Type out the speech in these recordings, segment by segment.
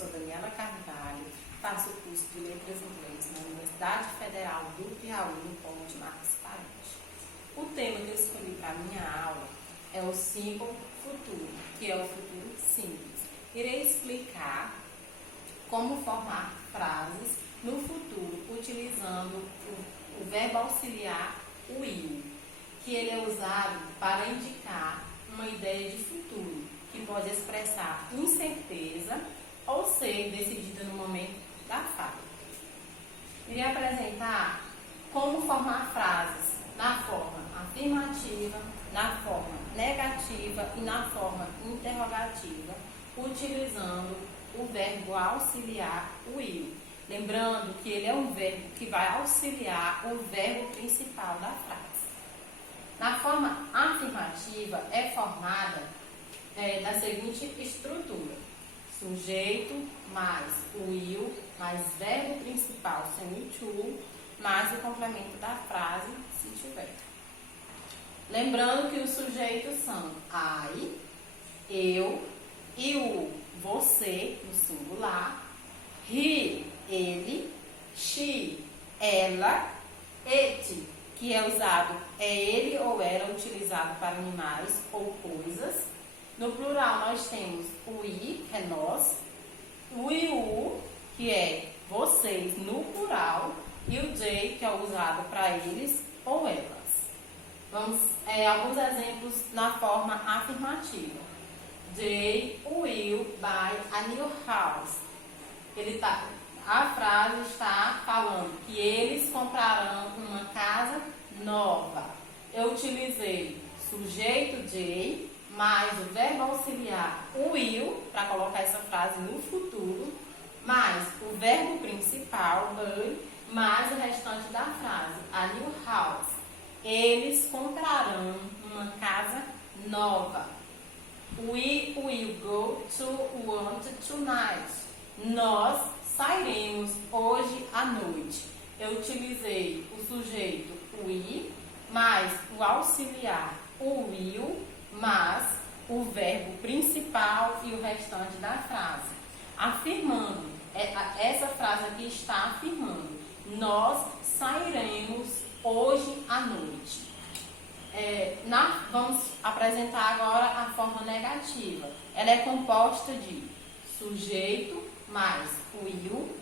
sou Daniela Carvalho, faço o curso de Letras Inglês na Universidade Federal do Piauí, no Polo de Marcos Parente. O tema que eu escolhi para a minha aula é o Simple Futuro, que é o futuro simples. Irei explicar como formar frases no futuro utilizando o verbo auxiliar will, que ele é usado para indicar uma ideia de futuro, que pode expressar incerteza ou ser decidida no momento da fala. Irei apresentar como formar frases na forma afirmativa, na forma negativa e na forma interrogativa, utilizando o verbo auxiliar will. Lembrando que ele é um verbo que vai auxiliar o verbo principal da frase. Na forma afirmativa é formada da seguinte estrutura: sujeito mais will mais verbo principal sem o to mais o complemento da frase se tiver. Lembrando que os sujeitos são I, eu, e o você no singular, he, ele, she, ela, it, que é usado, é ele ou ela utilizado para animais ou coisas. No plural nós temos o we, que é nós, o you, que é vocês no plural, e o they, que é usado para eles ou elas. Vamos alguns exemplos na forma afirmativa. They will buy a new house. A frase está falando que eles comprarão uma casa nova. Eu utilizei sujeito they mais o verbo auxiliar will para colocar essa frase no futuro, mais o verbo principal mais o restante da frase, a new house. Eles comprarão uma casa nova. We will go to work tonight. Nós sairemos hoje à noite. Eu utilizei o sujeito we, mais o auxiliar o will, mais o verbo principal e o restante da frase. Afirmando, essa frase aqui está afirmando: nós sairemos hoje à noite. Vamos apresentar agora a forma negativa. Ela é composta de sujeito mais will,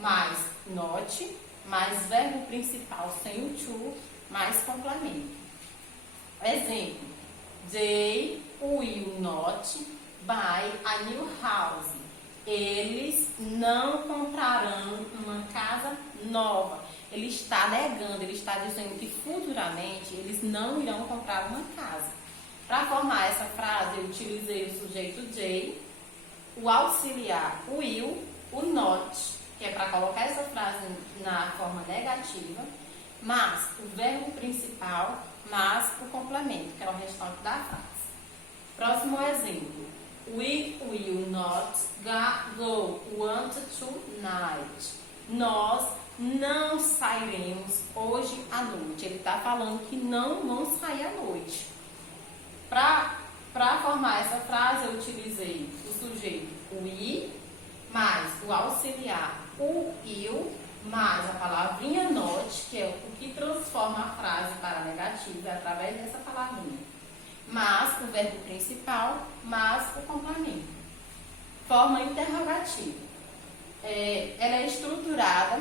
mais not, mais verbo principal sem o to, mais complemento. Exemplo: they will not buy a new house. Eles não comprarão uma casa nova. Ele está negando, ele está dizendo que futuramente eles não irão comprar uma casa. Para formar essa frase, eu utilizei o sujeito they, o auxiliar will, o not, que é para colocar essa frase na forma negativa, mas o verbo principal, mas o complemento, que é o restante da frase. Próximo exemplo: we will not go want tonight. Nós não sairemos hoje à noite. Ele está falando que não vão sair à noite. Para formar essa frase, eu utilizei o sujeito we, mais o auxiliar o will, mais a palavrinha not, que é o que transforma a frase para negativa, através dessa palavrinha, mais o verbo principal, mais o complemento. Forma interrogativa. Ela é estruturada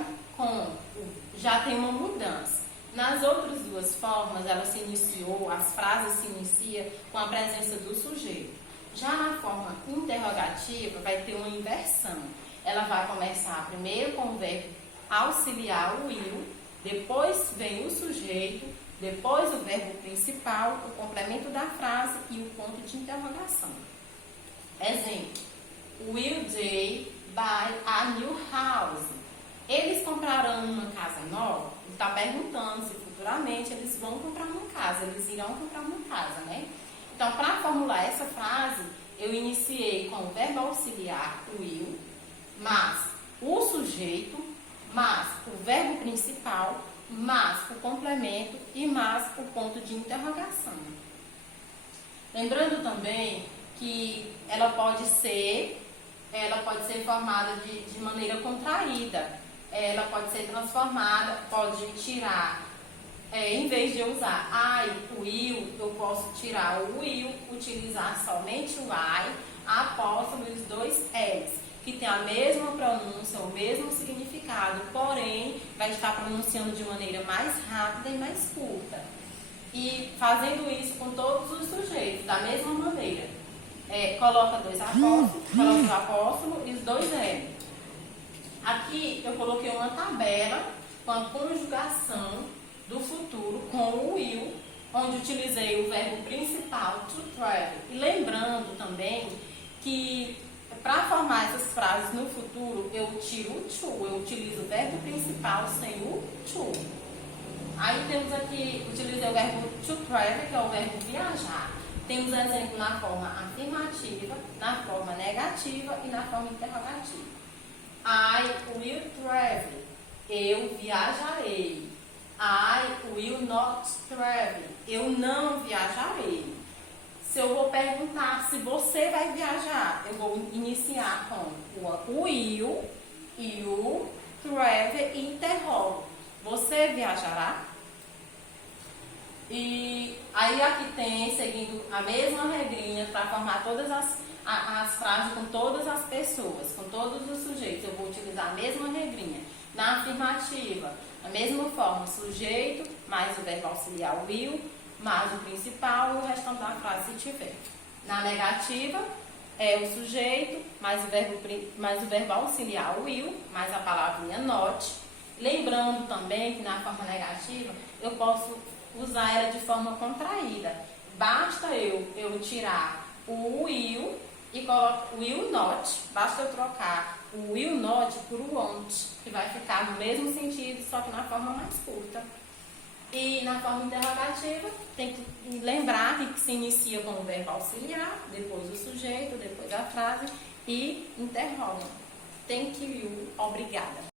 já tem uma mudança. Nas outras duas formas, as frases se iniciam com a presença do sujeito. Já na forma interrogativa, vai ter uma inversão. Ela vai começar primeiro com o verbo auxiliar o will, depois vem o sujeito, depois o verbo principal, o complemento da frase e o ponto de interrogação. Exemplo: will they buy a new house? Eles comprarão uma casa nova? Ele está perguntando se futuramente eles vão comprar uma casa, eles irão comprar uma casa, né? Então, para formular essa frase, eu iniciei com o verbo auxiliar will, mas o sujeito, mas o verbo principal, mas o complemento e mas o ponto de interrogação. Lembrando também que ela pode ser ela pode ser formada de maneira contraída. Ela pode ser transformada, pode tirar, em vez de eu usar I, will, eu posso tirar o will, utilizar somente o I, apóstrofo e os dois L's, que tem a mesma pronúncia, o mesmo significado, porém vai estar pronunciando de maneira mais rápida e mais curta. E fazendo isso com todos os sujeitos, da mesma maneira. Coloca dois apóstolos, coloca o apóstolo e os dois L. Aqui eu coloquei uma tabela com a conjugação do futuro com o will, onde utilizei o verbo principal to travel. E lembrando também que para formar essas frases no futuro, eu tiro o to, eu utilizo o verbo principal sem o to. Aí temos aqui, utilizei o verbo to travel, que é o verbo viajar. Temos exemplo na forma afirmativa, na forma negativa e na forma interrogativa. I will travel. Eu viajarei. I will not travel. Eu não viajarei. Se eu vou perguntar se você vai viajar, eu vou iniciar com o will, you, travel e interrogo. Você viajará? E aí aqui tem, seguindo a mesma regrinha, para formar todas as frases com todas as pessoas, com todos os sujeitos, eu vou utilizar a mesma regrinha. Na afirmativa, da mesma forma, sujeito, mais o verbo auxiliar will, mais o principal e o restante da frase se tiver. Na negativa, é o sujeito, mais o verbo auxiliar will, mais a palavrinha not. Lembrando também que na forma negativa, eu posso usar ela de forma contraída. Basta eu tirar o will e coloco o will not. Basta eu trocar o will not por o won't, que vai ficar no mesmo sentido, só que na forma mais curta. E na forma interrogativa, tem que lembrar que se inicia com o verbo auxiliar, depois o sujeito, depois a frase e interroga. Thank you, obrigada.